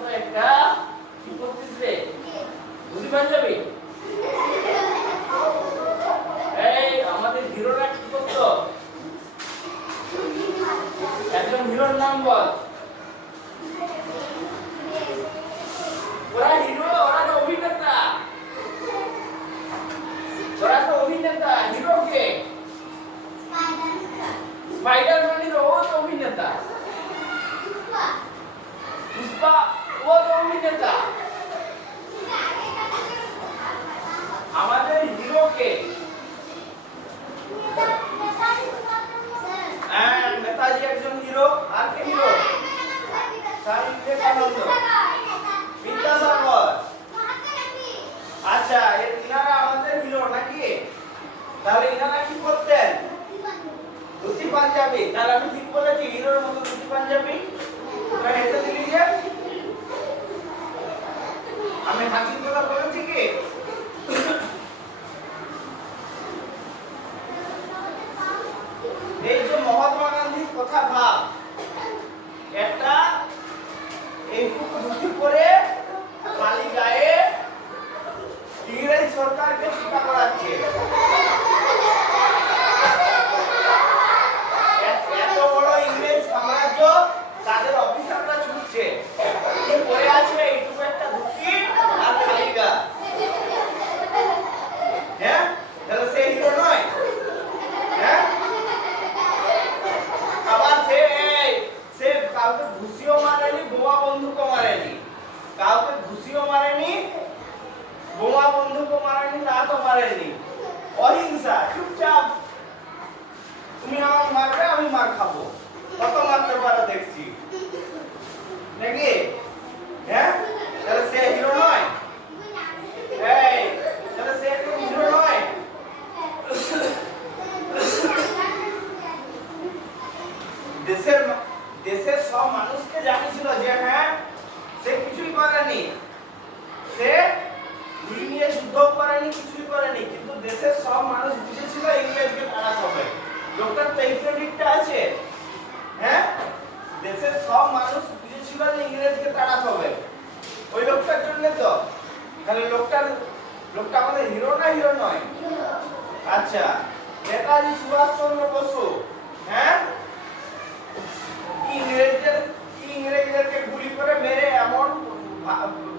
মতো একটা কি করছিস রে? বুঝি পাঞ্জাবি? এই আমাদের হিরোরা কি করতো? একজন হিরোর নাম বল। ওরা হিরো, ওরা তো অভিনেতা। ওরা তো অভিনেতা। হিরো কে? স্পাইডারম্যানের ও তো অভিনেতা। পুষ্পা ও তো অভিনেতা। আমাদের হিরো কে? নেতাজি একজন হিরো। আর কে হিরো? স্বামী বিবেকানন্দ, বিদ্যাসাগর। আচ্ছা, এনারা আমাদের হিরো নাকি? তাহলে এনারা কি করতেন? ধুতি পাঞ্জাবি। তাহলে আমি ঠিক বলেছি, হিরোর মতো ধুতি পাঞ্জাবি। তোরা হেসে দিলি যে? আমি হাসির কথা বলেছি কি? এই যে মহাত্মা গান্ধীর কথা ভাব, একটা এইটুকু ধুতি পরে খালি গায়ে ইংরেজ সরকারকে টিকা করাচ্ছে। এত বড় ইংরেজ সাম্রাজ্য, তাদের অফিসাররা ছুটছে, কি পরে আছে এইটুকু একটা ধুতি আর খালি গা। হ্যাঁ, তাহলে সে হিরো নয়? হ্যাঁ, আবার সে কাউকে ঘুষিও মারেনি, বোমা বন্দুকও মারেনি। কাউকে ঘুষিও মারেনি, বোমা বন্দুকও মারেনি, লাতও মারেনি। অহিংসা, চুপচাপ তুমি আমার মারবে, আমি মার খাবো। কত মারতে পারো দেখছি নাকি? হ্যাঁ, তাহলে সে হিরো নয়? এই তাহলে সে একদম হিরো নয়? দেশের সব মানুষকে জানিয়েছিল যে হ্যাঁ, সে কিছুই করেনি, সে গুলি নিয়ে যুদ্ধ করেনি, কিছুই করেনি, কিন্তু দেশের সব মানুষ বুঝেছিল ইংরেজকে তাড়াতে হবে। লোকটার তো এই ক্রেডিটটা আছে। হ্যাঁ, দেশের সব মানুষ বুঝেছিল যে ইংরেজকে তাড়াতে হবে ওই লোকটার জন্য। তো তাহলে লোকটা আমাদের হিরো না হিরো নয়? আচ্ছা, নেতাজি সুভাষচন্দ্র বসু, হ্যাঁ, ইংরেজদেরকে গুলি করে মেরে এমন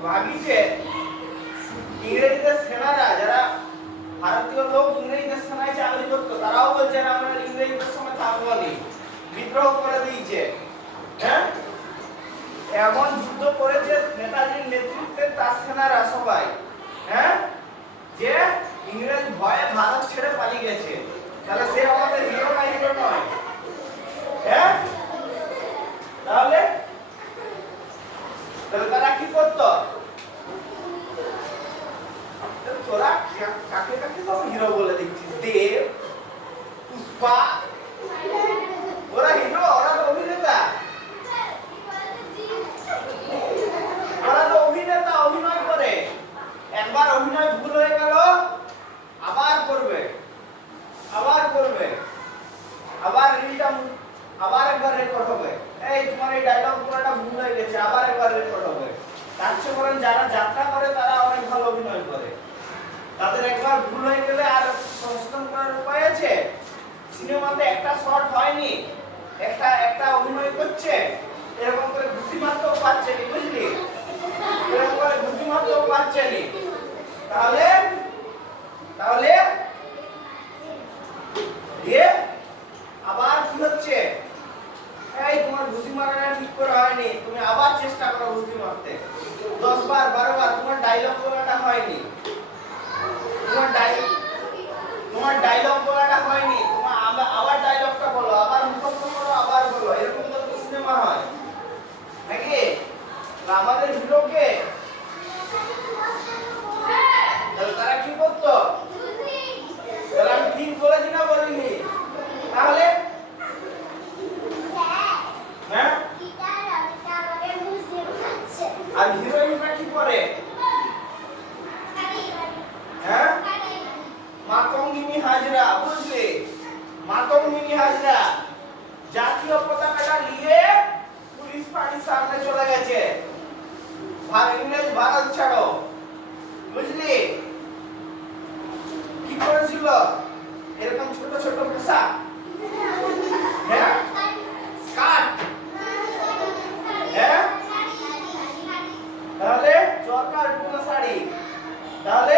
ভাগিয়েছে, ইংরেজদের সেনারা, যারা ভারতীয় লোক ইংরেজদের সেনায় চাকরি করতো, তারাও বলছে আমরা ইংরেজদের সঙ্গে থাকবো না, বিদ্রোহ করে দিয়েছে। হ্যাঁ, এমন যুদ্ধ করেছে নেতাজির নেতৃত্বে তার সেনারা সবাই, হ্যাঁ, যে ইংরেজ ভয়ে ভারত ছেড়ে পালিয়ে গেছে। তাহলে সে আমাদের হিরো না হিরো নয়? হ্যাঁ, তাহলে তারা কি করতো? তোরা কাকে কাকে সব হিরো বলে দিচ্ছিস? দেব, পুষ্পা, ওরা হিরো? ওরা তো অভিনেতা। ওরা তো অভিনেতা, অভিনয় করে। একবার অভিনয় ভুল হয়ে গেল, আবার করবে, আবার করবে, আবার রিলটা আবার একবার রেকর্ড হবে। এই তোমার এই ডায়লগ পুরোটা ভুল হয়ে গেছে, আবার একবার রেকর্ড হবে। তার চেয়ে বরং যারা যাত্রা করে তারা অনেক ভালো অভিনয় করে। তাদের একবার ভুল হয়ে গেলে আর সংশোধন করার উপায় আছে? সিনেমাতে একটা শট হয়নি, একটা অভিনয় করছে, এরকম করে ঘুষি মারতেও পারছে না, বুঝলি? এরকম করে ঘুষি মারতেও পারছে না। তাহলে দিয়ে আবার কি হচ্ছে? এই তোমার ঘুষি মারাটা ঠিক করে হয়নি, তুমি আবার চেষ্টা করো ঘুষি মারতে, 10 বার 12 বার, তোমার ডায়লগ বলাটা হয়নি, তোমার ডায়লগ বলাটা হয়নি, তোমার আবার ডায়লগটা বলো, আবার মুখস্থ করো, আবার বলো। এরকম তো সিনেমা হয় নাকি? আমাদের হিরোকে তারা কি করতো? তাহলে আমি ঠিক বলেছি না বলিনি? তাহলে হ্যাঁ, আর হিরোইনরা কি করে? হ্যাঁ, মাতঙ্গিনী হাজরা, বুঝলি? মাতঙ্গিনী হাজরা জাতীয় পতাকাটা নিয়ে পুলিশ ফাঁড়ির সামনে চলে গেছে। ইংরেজ ভারত ছাড়ো, বুঝলি? কি করেছিল? এরকম ছোট ছোট পোশাক, হ্যাঁ, স্কার্ট, হ্যাঁ, তাহলে চরকার পুরো শাড়ি, তাহলে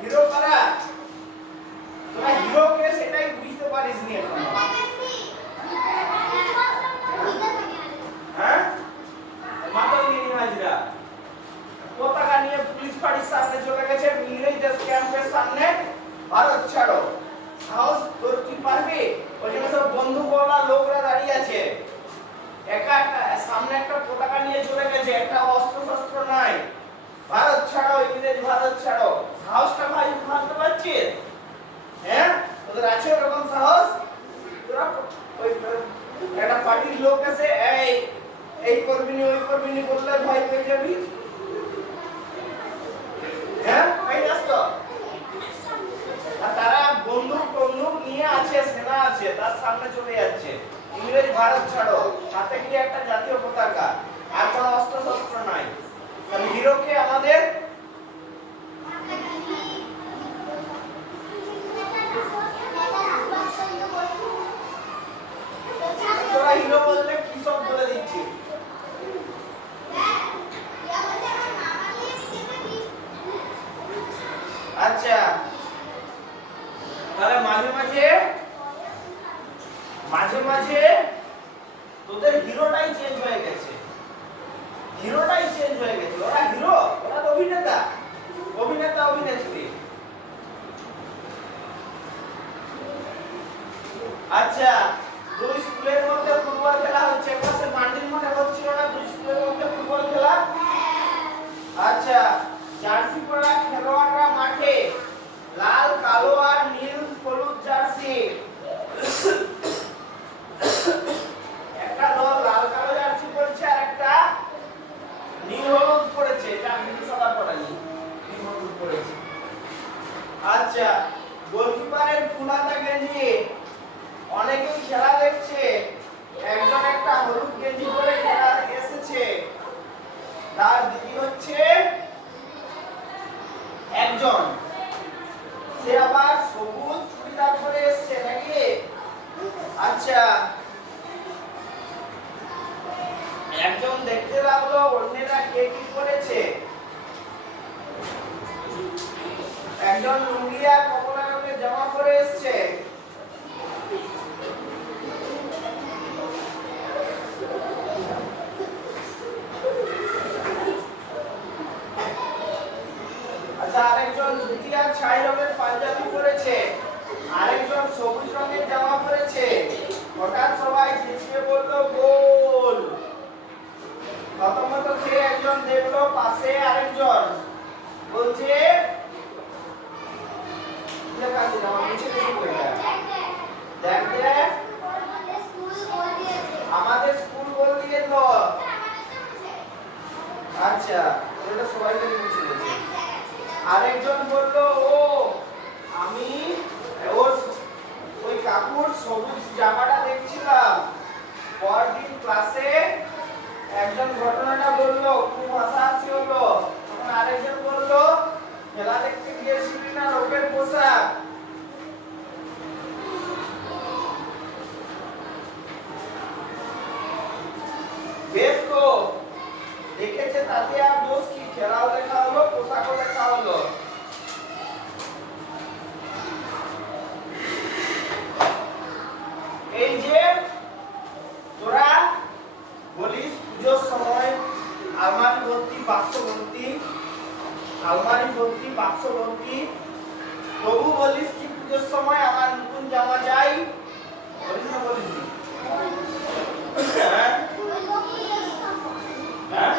হিরো কারা? তোরা হিরো কে সেটাই বুঝতে পারিস নি এখন, হ্যাঁ? মাতাল নিয়ে হাজিরা পতাকা নিয়ে পুলিশ ফাঁড়ির সামনে চলে গেছে, ইংরেজদের ক্যাম্পের সামনে। ভারত ছাড়ো, সাহস তোর কি পারবি? ওখানে সব বন্দুকওয়ালা লোকরা দাঁড়িয়ে আছে, একা একা সামনে একটা পতাকা নিয়ে চলে গেছে, একটা অস্ত্র শস্ত্র নাই। ভারত ছাড়ো, ইংরেজ ভারত ছাড়ো, সাহসটা ভাই ভাবতে পারছিস? হ্যাঁ, তোদের আছে ওরকম সাহস? তোরা ওই একটা পার্টির লোক আছে, এই করবি নি ওই করবি নি বললে ভয় পেয়ে যাবি, হ্যাঁ, এই রাস্তা। আর তারা বন্দুক নিয়ে আছে, সেনা আছে, তার সামনে চলে যাচ্ছে। ইংরেজ ভারত ছাড়ো, হাতে কি একটা জাতীয় পতাকা, আর কোনো অস্ত্র শস্ত্র নাই। তাহলে হিরো কে আমাদের? তোরা হিরো বললে কি সব বলে দিচ্ছি। আচ্ছা, তাহলে মাঝে মাঝে তোদের হিরোটাই চেঞ্জ হয়ে গেছে, হিরোটাই চেঞ্জ হয়ে গেছে। ওরা হিরো, ওরা তো অভিনেত্রী। আচ্ছা, দুই স্কুলের মধ্যে ফুটবল খেলা হচ্ছে, পাশে মান্ডির মাঠে হচ্ছিল না দুই স্কুলের মধ্যে ফুটবল খেলা? আচ্ছা, জার্সি পরা খেলোয়াড়রা মাঠে, লাল কালো আর নীল হলুদ জার্সি। একটা দল লাল কালো জার্সি পরেছে আর একটা নীল হলুদ পরেছে, যা নীল সাদা পরানি, নীল হলুদ পরেছে। আচ্ছা, গোলকিপারের ফুলাতা গেঞ্জি, অনেকেই খেলা দেখছে, একজন একটা হলুদ গেঞ্জি পরে খেলা এসেছে, তার দিদি হচ্ছে একজন, সে আবার সবুজ চুড়িদার পরে এসেছে নাকি? আচ্ছা, একজন দেখতে লাগলো অন্যরা কে কি করেছে, একজন লুঙ্গি আর কমলা রঙের জামা পরে এসেছে। আচ্ছা, আরেকজন ধুতি আর ছাই রঙের পাঞ্জাবি পরেছে, আরেকজন সবুজ রঙের জামা পরেছে। হঠাৎ সবাই চেঁচিয়ে বলল গোল। প্রথমত খেয়ে একজন দেখলো পাশে আরেকজন বলছে, আমাদের স্কুল গোল দিয়ে দিল। আচ্ছা, এটা সবাইকে লিখে দিয়েছে। আরেকজন বলল, ও আমি ওই কাকুর সবুজ জামাটা দেখছিলাম, পরদিন ক্লাসে একজন ঘটনাটা বললো, খুব হাসাহাসি হলো। তখন আরেকজন বলল, খেলা দেখতে গিয়েছিলি না রোগের পোশাক। বেশ তো, দেখেছে তাতে আর দোষ কি? খেলাও দেখা হলো, পোশাকও দেখা হলো। এই যে তোরা বলিস পুজোর সময় আলমারি ভর্তি বাক্স ভর্তি, তবু বলিস কি পুজোর সময় আমার নতুন জামা চাই, বলিস না? বলিস নি? হ্যাঁ,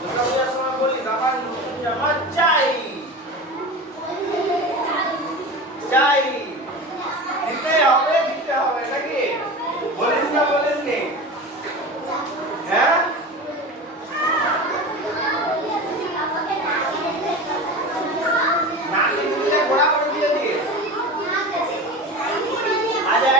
দুর্গাপূজার সময় বলিস আমার নতুন জামা চাই, দিতে হবে নাকি? বলিস না? বলিস নি? হ্যাঁ, ঘোড়া করে দিয়ে দিয়ে আচ্ছা,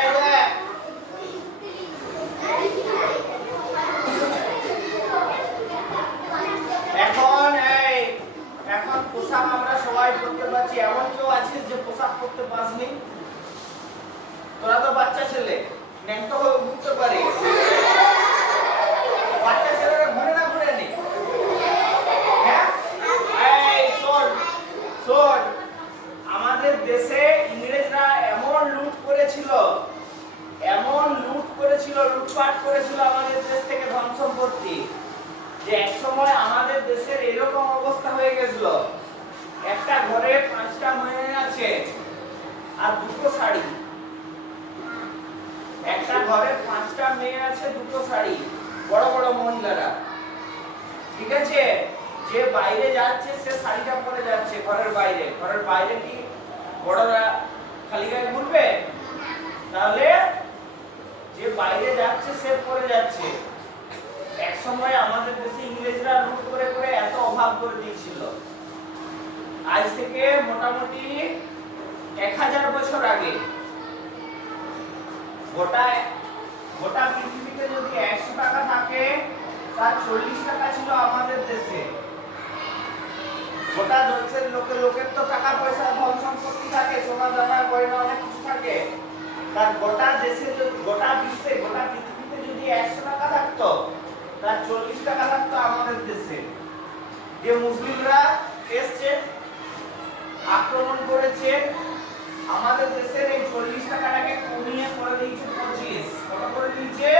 করেছিল আমাদের দেশ থেকে ধন সম্পত্তি, যে এক সময় আমাদের দেশের এরকম অবস্থা হয়ে গেছিল, একটা ঘরে 5টা মেয়ে আছে আর দুটো শাড়ি। একটা ঘরে 5টা মেয়ে আছে, দুটো শাড়ি, বড় বড় মহিলারা। ঠিক আছে, যে বাইরে যাচ্ছে সে শাড়িটা পরে যাচ্ছে ঘরের বাইরে। ঘরের বাইরে কি বড়রা খালি গায়ে ঘুরবে? তাহলে যে বাইরে যাচ্ছে সে পরে যাচ্ছে। এক সময় আমাদের দেশে ইংরেজরা লুট করে করে এত অভাব করে দিয়েছিল। আজ থেকে মোটামুটি 1000 বছর আগে গোটা পৃথিবীতে যদি 100 টাকা থাকে, তার 40 টাকা ছিল আমাদের দেশে। গোটা দেশের লোকের তো টাকা পয়সা ধন সম্পত্তি থাকে, সোনা দানা গয়না অনেক কিছু থাকে। তার গোটা দেশে, গোটা বিশ্বে, গোটা পৃথিবীতে যদি 100 টাকা থাকতো, তার 40 টাকা থাকতো আমাদের দেশে। যে মুসলিমরা এসছে, আক্রমণ করেছে, আমাদের দেশের এই 40 টাকাটাকে কমিয়ে করে দিয়েছে 25। কত করে দিয়েছে?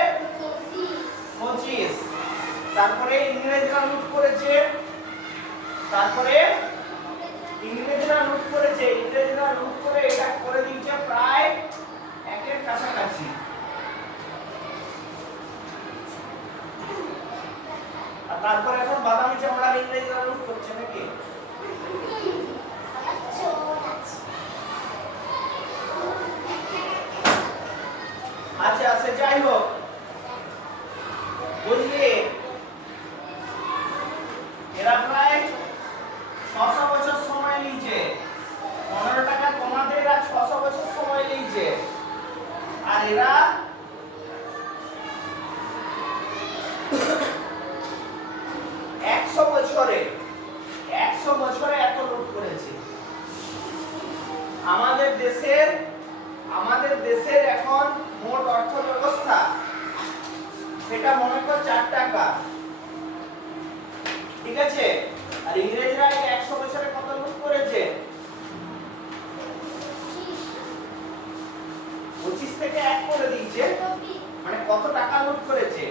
25। তারপরে ইংরেজরা লুট করেছে, ইংরেজরা লুট করে এটা করে দিয়েছে প্রায় 1-এর কাছাকাছি। আর তারপরে এখন বাদামি চামড়ার ইংরেজরা লুট করছে নাকি? আচ্ছা আচ্ছা, যাই হোক, বুঝলি, এরা প্রায় 600 বছর সময় নিয়েছে। 15 টাকা কমাতে এরা 600 বছর সময় নিয়েছে। আর এরা একশো বছরে এত লুট করেছে। আমাদের দেশের এখন মোট অর্থ ব্যবস্থা সেটা মনে কর 4 টাকা। ঠিক আছে, আর ইংরেজরা 100 বছরে কত লুট করেছে? 25 থেকে 1 করে দিয়েছে, মানে কত টাকা লুট করেছে?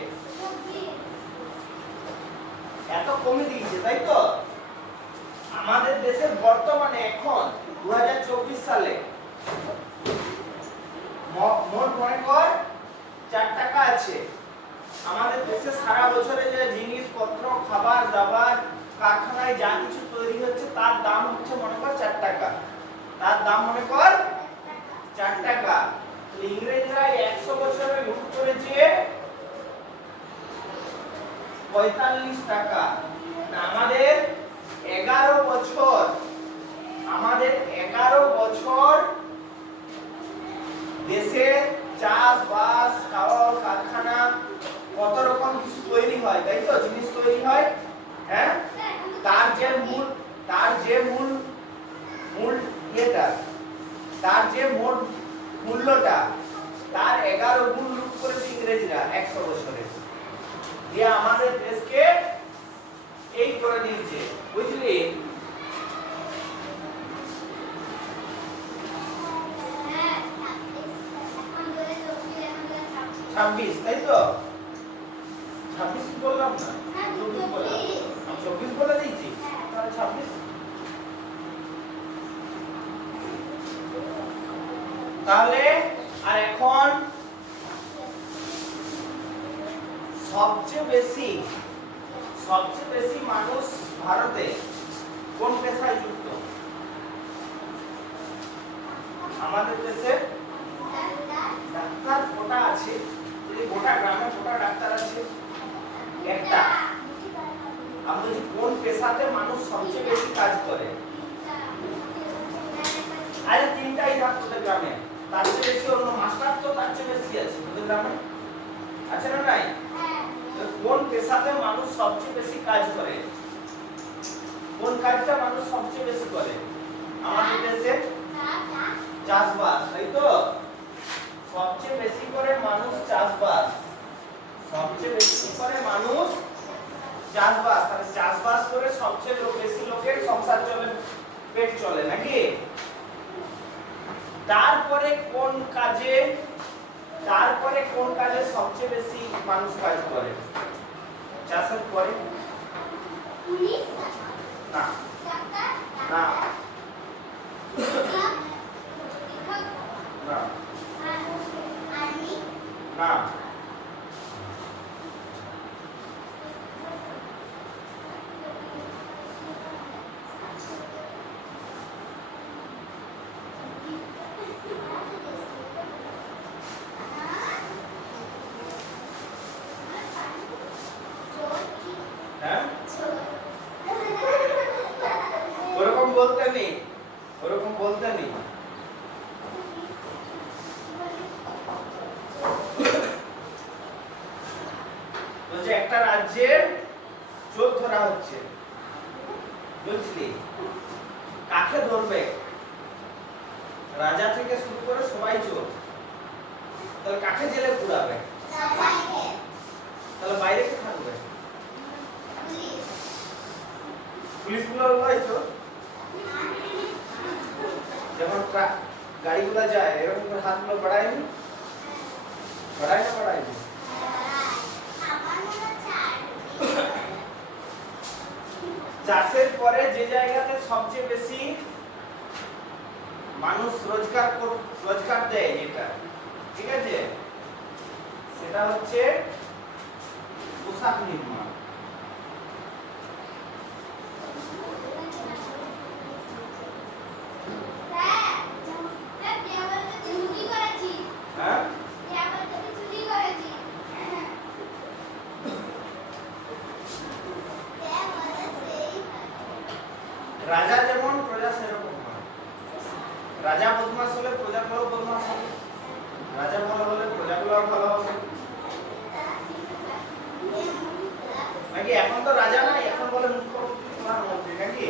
এত কমে দিয়েছে, তাই তো? আমাদের দেশের বর্তমানে এখন 2024 সালে মোট মনে কর 4 টাকা আছে। আমাদের দেশে সারা বছরে যে জিনিসপত্র, খাবার দাবার, কারখানায় যা কিছু তৈরি হচ্ছে তার দাম হচ্ছে মনে কর 4 টাকা। তার দাম মনে কর 4 টাকা। ইংরেজরা 100 বছরে লুট করেছে 45 টাকা। আমাদের 11 বছর দেশে চাষবাস, কারখানা, কত রকম কিছু তৈরি হয়, তাই তো? জিনিস তৈরি হয়, হ্যাঁ? তার যে মোট মূল্যটা, তার 11 গুণ লুট করেছে ইংরেজরা 100 বছরে। দিয়ে আমাদের দেশকে এই করে দিয়েছে, বুঝলি? ছাব্বিশ, তাই তো? 26 বললাম না, 24 বললাম। আমি 24 বলে দিয়েছি, তাহলে 26। তাহলে আর এখন সবচেয়ে বেশি মানুষ ভারতে কোন পেশায় যুক্ত? আমাদের দেশে ডাক্তার কোটা আছে, যদি গোটা গ্রামে কোটা ডাক্তার আছে একটা। আমি বলছি কোন পেশাতে মানুষ সবচেয়ে বেশি কাজ করে? আরে 3টাই থাকতো গ্রামে, তার চেয়ে বেশি অন্য মাস্টার তো তার চেয়ে বেশি আছে আমাদের গ্রামে, আছে না নাই? কোন পেশাতে মানুষ সবচেয়ে বেশি কাজ করে? কোন কাজটা মানুষ সবচেয়ে বেশি করে আমাদের দেশে? চাষবাস, তাই তো? সবচেয়ে বেশি করে মানুষ চাষবাস, তাহলে চাষবাস করে সবচেয়ে বেশি লোকের সংসার চলে, পেট চলে নাকি? তারপরে কোন কাজে তারপরে কোন কাজে সবচেয়ে বেশি মানুষ কাজ করে? চাষের পরে? পুলিশ না ডাক্তার না শিক্ষক না আর্মি না হ্যাঁ ওরকম বলতে নেই, ওরকম বলতে নেই। বলছে একটা রাজ্যের চোর ধরা হচ্ছে, বুঝলি? কাকে ধরবে? রাজা থেকে শুরু করে সবাই চোর। তাহলে কাকে জেলে পুরাবে? তাহলে বাইরে কে থাকবে? পুলিশ গুলো তো যখন গাড়িগুলো যায় এরকম করে হাতগুলো বাড়ায়নি, বাড়ায় না বাড়ায়নি? চাষের পরে যে জায়গাতে সবচেয়ে বেশি মানুষ রোজগার দেয়, যেটা ঠিক আছে, সেটা হচ্ছে পোশাক নির্মাণ। হ্যাঁ রাজা যেমন প্রজা সেরকম হয়। রাজা বদমাশ হলে প্রজাগুলো বদমাশ হবে, রাজা ভালো হলে প্রজাগুলো ভালো হবে নাকি? এখন তো রাজা নাই, এখন বলে মুখ্যমন্ত্রী প্রধানমন্ত্রী নাকি?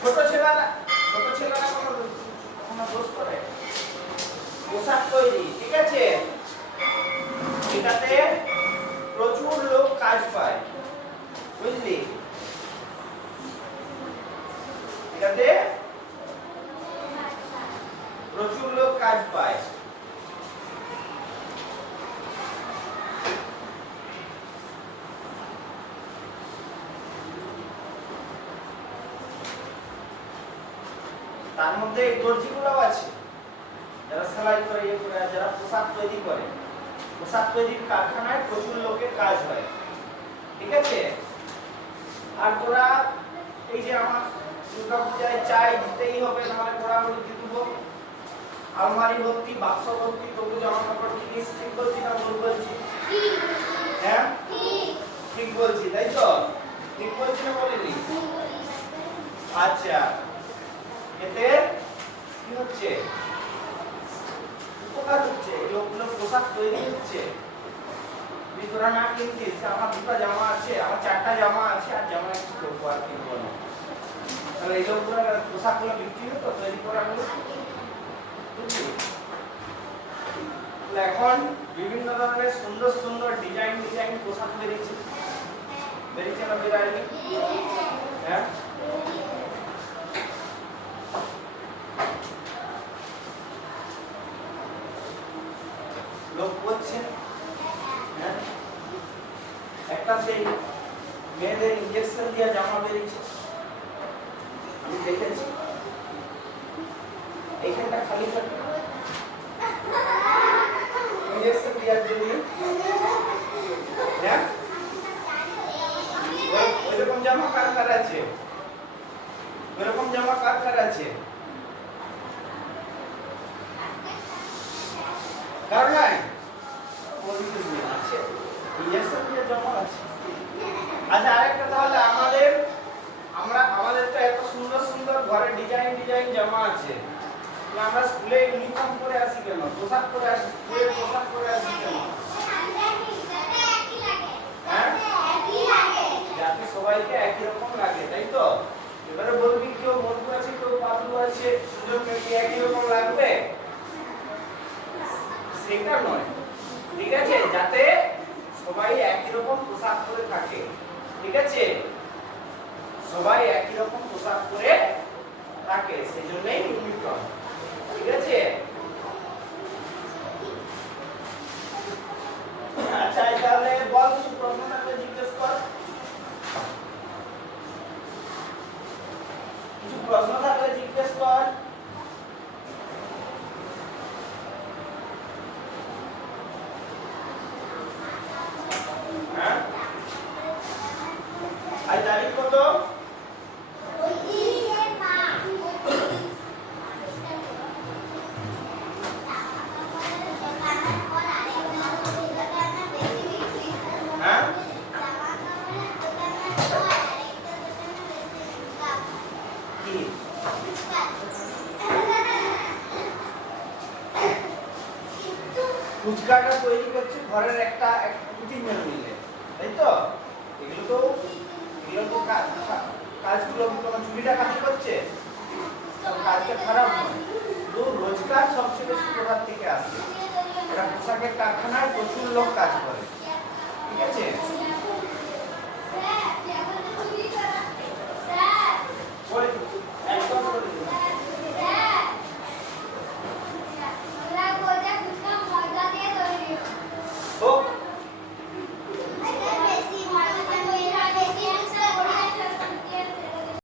ছোট ছেলেরা কোনো দোষ করে? পোশাক তৈরি, ঠিক আছে, এটাতে প্রচুর লোক কাজ পায়, বুঝলি? এটাতে প্রচুর লোক কাজ পায়। তার মধ্যে এই দর্জিগুলো আছে যারা সেলাই করে, ইয়ে করে, যারা পোশাক তৈরি করে। পোশাক তৈরির কারখানায় প্রচুর লোকের কাজ হয়, ঠিক আছে? আর তোরা এই যে আমার দুর্গা পূজায় চাই দিতেই হবে, নাহলে পোড়াগুলো দিয়ে দেবো, আলমারি ভর্তি বাক্স ভর্তি তবু জামা কাপড় কিনিস, ঠিক বলছি না ভুল বলছি? হ্যাঁ ঠিক বলছি, তাই তো? ঠিক বলছি না বলিনি? আচ্ছা, এতে কি হচ্ছে? উপকার হচ্ছে, লোকগুলো পোশাক তৈরি হচ্ছে। তোরা না কিনতিস, আমার দুটো জামা আছে, আমার চারটা জামা আছে, আর জামা একটু করবো, আর কিনবো না, তাহলে এই লোকগুলো পোশাকগুলো বিক্রি হতো, তৈরি করা হলো, বুঝলি? এখন বিভিন্ন ধরনের সুন্দর সুন্দর ডিজাইন পোশাক বেরিয়েছে, বেরিয়েছে না বেরায়নি? হ্যাঁ লোক করছে। হ্যাঁ একটা সেই মেয়েদের ইঞ্জেকশন দিয়ে জামা বেরিয়েছে, আমি দেখেছি, এইখানটা খালি থাকে ইঞ্জেকশন দেওয়ার জন্য। হ্যাঁ ওইরকম জামা কার আছে? ওইরকম জামা কার আছে? কার নাই? আছে, ইঞ্জেকশন দিয়ে জামা আছে। আচ্ছা আরেকটা, তাহলে আমাদের তো এত সুন্দর সুন্দর ঘরে ডিজাইন জামা আছে, আমরা স্কুলে ইউনিফর্ম পরে আসি কেন? পোশাক পরে আসি, স্কুলের পোশাক পরে আসি কেন? যাতে সবাইকে একই রকম লাগে, তাই তো? এবারে বলবি কেউ মন্টু আছে, কেউ পাতলু আছে, সুজনকে কি একই রকম লাগবে? সেটা নয়, ঠিক আছে? যাতে সবাই একই রকম পোশাক পরে থাকে, ঠিক আছে? সবাই একই রকম পোশাক পরে থাকে, সেজন্যই ইউনিফর্ম। ঠিক আছে? আচ্ছা তাহলে বল, কিছু প্রশ্ন থাকলে জিজ্ঞেস কর। কিছু প্রশ্ন থাকলে জিজ্ঞেস কর। হ্যাঁ, আজ তারিখ কত? হ্যাঁ, কি? ফুচকাটা তৈরি করছে ঘরের একটা 2-3 জন মিলে, তাই তো? এগুলো তো কাজগুলো তোমার চুরিটা কাজ করছে, কাজটা খারাপ নয়, তো রোজগার সবচেয়ে বেশি কোথা থেকে আসে? এটা পোশাকের কারখানায় প্রচুর লোক কাজ করে। ঠিক আছে?